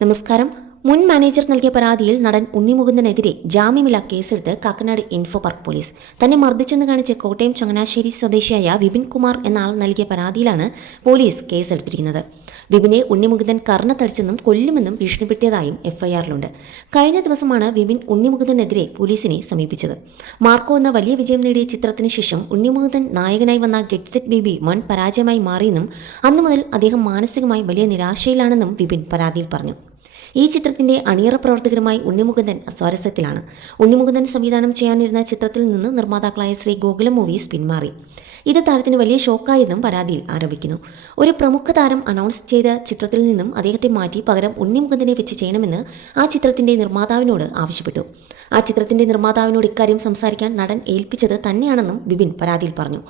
നമസ്കാരം. മുൻ മാനേജർ നൽകിയ പരാതിയിൽ നടൻ ഉണ്ണിമുകുന്ദനെതിരെ ജാമ്യമില്ലാ കേസെടുത്ത് കാക്കനാട് ഇൻഫോ പാർക്ക് പോലീസ്. തന്നെ മർദ്ദിച്ചെന്ന് കാണിച്ച് കോട്ടയം ചങ്ങനാശ്ശേരി സ്വദേശിയായ വിപിൻ കുമാർ എന്ന ആൾ നൽകിയ പരാതിയിലാണ് പോലീസ് കേസെടുത്തിരിക്കുന്നത്. വിപിനെ ഉണ്ണിമുകുന്ദൻ കർണത്തടിച്ചെന്നും കൊല്ലുമെന്നും ഭീഷണിപ്പെടുത്തിയതായും എഫ്ഐആറിലുണ്ട്. കഴിഞ്ഞ ദിവസമാണ് വിപിൻ ഉണ്ണിമുകുന്ദനെതിരെ പോലീസിനെ സമീപിച്ചത്. മാർക്കോ എന്ന വലിയ വിജയം നേടിയ ചിത്രത്തിന് ശേഷം ഉണ്ണിമുകുന്ദൻ നായകനായി വന്ന ഗെറ്റ് സെറ്റ് ബേബി വൻ പരാജയമായി മാറിയെന്നും അന്നു മുതൽ അദ്ദേഹം മാനസികമായി വലിയ നിരാശയിലാണെന്നും വിപിൻ പരാതിയിൽ പറഞ്ഞു. ഈ ചിത്രത്തിന്റെ അണിയറ പ്രവർത്തകരുമായി ഉണ്ണിമുകുന്ദൻ സ്വാരസ്യത്തിലാണ്. ഉണ്ണിമുകുന്ദൻ സംവിധാനം ചെയ്യാനിരുന്ന ചിത്രത്തിൽ നിന്ന് നിർമ്മാതാക്കളായ ശ്രീ ഗോകുലം മൂവീസ് പിന്മാറി. ഇത് താരത്തിന് വലിയ ഷോക്കായെന്നും പരാതിയിൽ ആരോപിക്കുന്നു. ഒരു പ്രമുഖ താരം അനൗൺസ് ചെയ്ത ചിത്രത്തിൽ നിന്നും അദ്ദേഹത്തെ മാറ്റി പകരം ഉണ്ണിമുകുന്ദനെ വെച്ച് ചെയ്യണമെന്ന് ആ ചിത്രത്തിന്റെ നിർമ്മാതാവിനോട് ആവശ്യപ്പെട്ടു. ആ ചിത്രത്തിന്റെ നിർമ്മാതാവിനോട് ഇക്കാര്യം സംസാരിക്കാൻ നടൻ ഏൽപ്പിച്ചത് തന്നെയാണെന്നും വിപിൻ പരാതിയിൽ പറഞ്ഞു.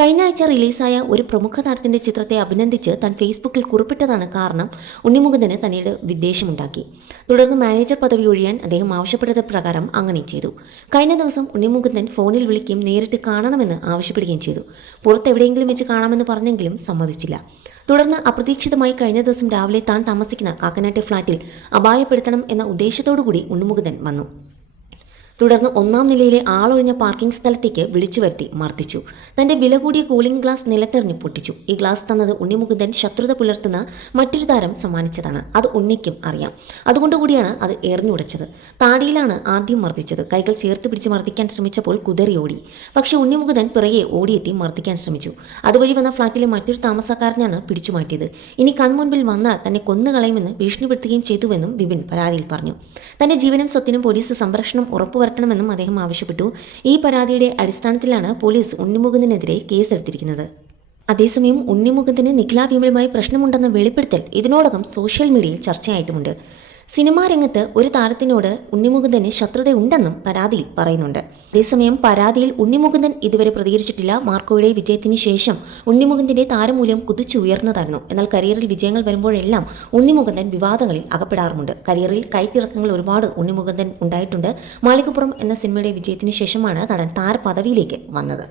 കഴിഞ്ഞ ആഴ്ച റിലീസായ ഒരു പ്രമുഖ താരത്തിന്റെ ചിത്രത്തെ അഭിനന്ദിച്ച് താൻ ഫേസ്ബുക്കിൽ കുറിപ്പിട്ടതാണ് കാരണം ഉണ്ണിമുകുന്ദന് തന്നോട് വിദ്വേഷമുണ്ടാക്കി. തുടർന്ന് മാനേജർ പദവി ഒഴിയാൻ അദ്ദേഹം ആവശ്യപ്പെട്ടത് പ്രകാരം അങ്ങനെ ചെയ്തു. കഴിഞ്ഞ ദിവസം ഉണ്ണിമുകുന്ദൻ ഫോണിൽ വിളിക്കുകയും നേരിട്ട് കാണണമെന്ന് ആവശ്യപ്പെടുകയും ചെയ്തു. പുറത്തെവിടെയെങ്കിലും വെച്ച് കാണാമെന്ന് പറഞ്ഞെങ്കിലും സമ്മതിച്ചില്ല. തുടർന്ന് അപ്രതീക്ഷിതമായി കഴിഞ്ഞ ദിവസം രാവിലെ താൻ താമസിക്കുന്ന കാക്കനാട്ടെ ഫ്ളാറ്റിൽ അപായപ്പെടുത്തണം എന്ന ഉദ്ദേശത്തോടുകൂടി ഉണ്ണിമുകുന്ദൻ വന്നു. തുടർന്ന് 1-ാം നിലയിലെ ആളൊഴിഞ്ഞ പാർക്കിംഗ് സ്ഥലത്തേക്ക് വിളിച്ചു വരുത്തി മർദ്ദിച്ചു. തന്റെ വില കൂടിയ കൂളിംഗ് ഗ്ലാസ് നിലത്തെറിഞ്ഞ് പൊട്ടിച്ചു. ഈ ഗ്ലാസ് തന്നത് ഉണ്ണിമുകുന്ദൻ ശത്രുത പുലർത്തുന്ന മറ്റൊരു താരം സമ്മാനിച്ചതാണ്. അത് ഉണ്ണിക്കും അറിയാം. അതുകൊണ്ടുകൂടിയാണ് അത് എറിഞ്ഞുടച്ചത്. താടിയിലാണ് ആദ്യം മർദ്ദിച്ചത്. കൈകൾ ചേർത്ത് പിടിച്ച് മർദ്ദിക്കാൻ ശ്രമിച്ചപ്പോൾ കുതറി ഓടി. പക്ഷേ ഉണ്ണിമുകുന്ദൻ പിറകെ ഓടിയെത്തി മർദ്ദിക്കാൻ ശ്രമിച്ചു. അതുവഴി വന്ന ഫ്ളാറ്റിലെ മറ്റൊരു താമസക്കാരനാണ് പിടിച്ചു മാറ്റിയത്. ഇനി കൺമുൻപിൽ വന്നാൽ തന്നെ കൊന്നുകളയുമെന്ന് ഭീഷണിപ്പെടുത്തുകയും ചെയ്തുവെന്നും വിപിൻ പരാതിയിൽ പറഞ്ഞു. തന്റെ ജീവനും സ്വത്തിനും പോലീസ് സംരക്ഷണം ഉറപ്പുവരുത്തണമെന്നും അദ്ദേഹം ആവശ്യപ്പെട്ടു. ഈ പരാതിയുടെ അടിസ്ഥാനത്തിലാണ് പോലീസ് ഉണ്ണിമുകുന്ദനെതിരെ കേസെടുത്തിരിക്കുന്നത്. അതേസമയം ഉണ്ണിമുകുന്ദന് നിഖില വിമലുമായി പ്രശ്നമുണ്ടെന്ന വെളിപ്പെടുത്തൽ ഇതിനോടകം സോഷ്യൽ മീഡിയയിൽ ചർച്ചയായിട്ടുമുണ്ട്. സിനിമാ രംഗത്ത് ഒരു താരത്തിനോട് ഉണ്ണിമുകുന്ദന് ശത്രുതയുണ്ടെന്നും പരാതിയിൽ പറയുന്നുണ്ട്. അതേസമയം പരാതിയിൽ ഉണ്ണിമുകുന്ദൻ ഇതുവരെ പ്രതികരിച്ചിട്ടില്ല. മാർക്കോയുടെ വിജയത്തിന് ശേഷം ഉണ്ണിമുകുന്ദന്റെ താരമൂല്യം കുതിച്ചുയർന്നതായിരുന്നു. എന്നാൽ കരിയറിൽ വിജയങ്ങൾ വരുമ്പോഴെല്ലാം ഉണ്ണിമുകുന്ദൻ വിവാദങ്ങളിൽ അകപ്പെടാറുമുണ്ട്. കരിയറിൽ കയറ്റിറക്കങ്ങൾ ഒരുപാട് ഉണ്ണിമുകുന്ദൻ ഉണ്ടായിട്ടുണ്ട്. മാളികപ്പുറം എന്ന സിനിമയുടെ വിജയത്തിന് ശേഷമാണ് നടൻ താരപദവിയിലേക്ക് വന്നത്.